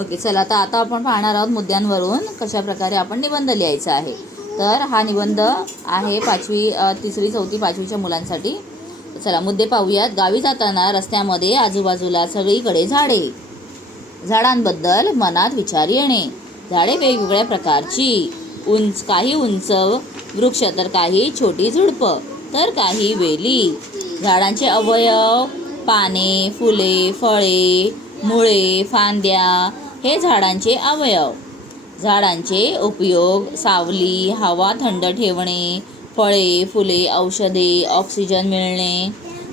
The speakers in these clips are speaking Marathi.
ओके चला आता आता आपण पाहणार आहोत मुद्द्यांवरून कशा प्रकारे आपण निबंध लिहायचा आहे. तर हा निबंध आहे पाचवी तिसरी चौथी पाचवीच्या मुलांसाठी. चला मुद्दे पाहूयात. गावी जाताना रस्त्यामध्ये आजूबाजूला सगळीकडे झाडे. झाडांबद्दल मनात विचार येणे. झाडे वेगवेगळ्या प्रकारची. उंच काही उंच वृक्ष तर काही छोटी झुडपं तर काही वेली. झाडांचे अवयव पाने फुले फळे मुळे फांद्या हे झाडांचे अवयव. झाडांचे उपयोग सावली हवा थंड ठेवणे फळे फुले औषधे ऑक्सिजन मिळणे.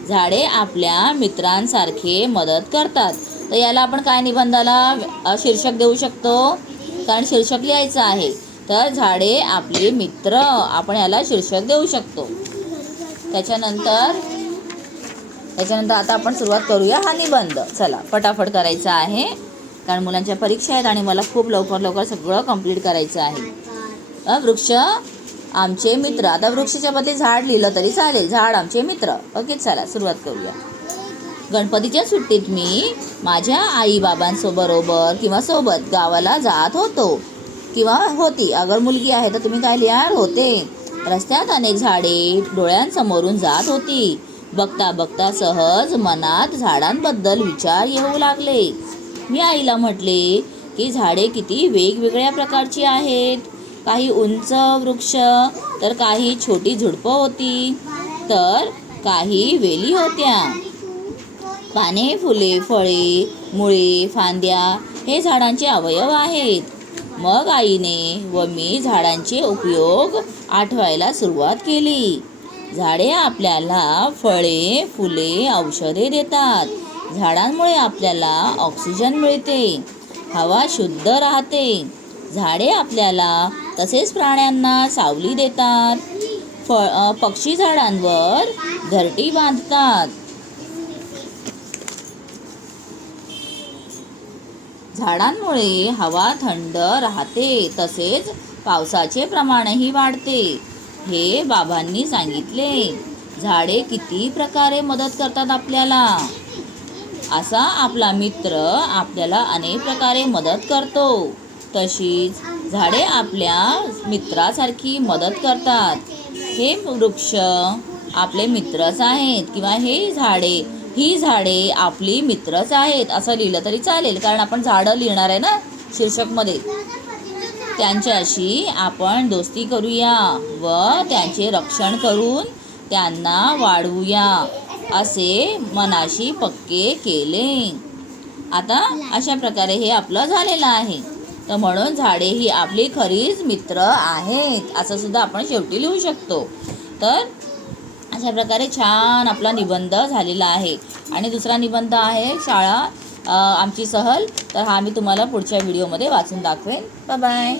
झाडे आपल्या मित्रांसारखे मदत करतात. तर याला आपण काय निबंधाला शीर्षक देऊ शकतो? कारण शीर्षक लिहायचं आहे. तर झाडे आपले मित्र आपण याला शीर्षक देऊ शकतो. त्याच्यानंतर त्याच्यानंतर आता आपण सुरुवात करूया हा निबंध. चला फटाफट करायचा आहे. कारण मुलांच्या परीक्षा आहेत आणि मला खूप लवकर लवकर सगळं कंप्लीट करायचं आहे. वृक्ष? आमचे मित्र. आता वृक्षाच्या बदली झाड लिहिलं तरी चालेल. झाड आमचे मित्र. ओके चला सुरुवात करूया. गणपतीच्या सुट्टीत मी माझ्या आई बाबांसोबरोबर किंवा सोबत गावाला जात होतो. किंवा होती. अगर मुलगी आहे तर तुम्ही काय लिहाल होते. रस्त्यात अनेक झाडे डोळ्यांसमोरून जात होती. बघता बघता सहज मनात झाडांबद्दल विचार येऊ लागले. मी आईला म्हटले की झाडे किती वेगवेगळ्या प्रकारची आहेत. काही उंच वृक्ष तर काही छोटी झुडपं होती तर काही वेली होत्या. पाने फुले फळे मुळे फांद्या हे झाडांचे अवयव आहेत. मग आईने व मी झाडांचे उपयोग आठवायला सुरुवात केली. झाडे आपल्याला फळे फुले औषधे देतात. झाडांमुळे आपल्याला ऑक्सिजन मिळते. हवा शुद्ध राहते. झाडे आपल्याला तसेच प्राण्यांना सावली देतात. फळ पक्षी झाडांवर घरटी बांधतात. झाडांमुळे हवा थंड राहते. तसेच पावसाचे प्रमाणही वाढते. हे बाबांनी सांगितले. झाडे किती प्रकारे मदत करतात आपल्याला? असा आपला मित्र आपल्याला अनेक प्रकारे मदत करतो. तशीच झाडे आपल्या मित्रासारखी मदत करतात. हे वृक्ष आपले मित्रच आहेत किंवा हे झाडे ही झाडे आपली मित्रच आहेत असं लिहिलं तरी चालेल. कारण आपण झाडं लिहिणार आहे ना शीर्षकमध्ये. त्यांच्याशी आपण दोस्ती करूया व त्यांचे रक्षण करून त्यांना वाढवूया. असे मनाशी पक्के केले. आता अशा प्रकारे हे आपलं झालेलं आहे. तर म्हणून झाडे ही आपली खरीच मित्र आहेत असं सुद्धा आपण शेवटी लिहू शकतो. तर अशा प्रकारे छान आपला निबंध झालेला आहे. आणि दुसरा निबंध आहे शाळा आमची सहल. तर हा मी तुम्हाला पुढच्या व्हिडिओमध्ये वाचून दाखवेन. बाय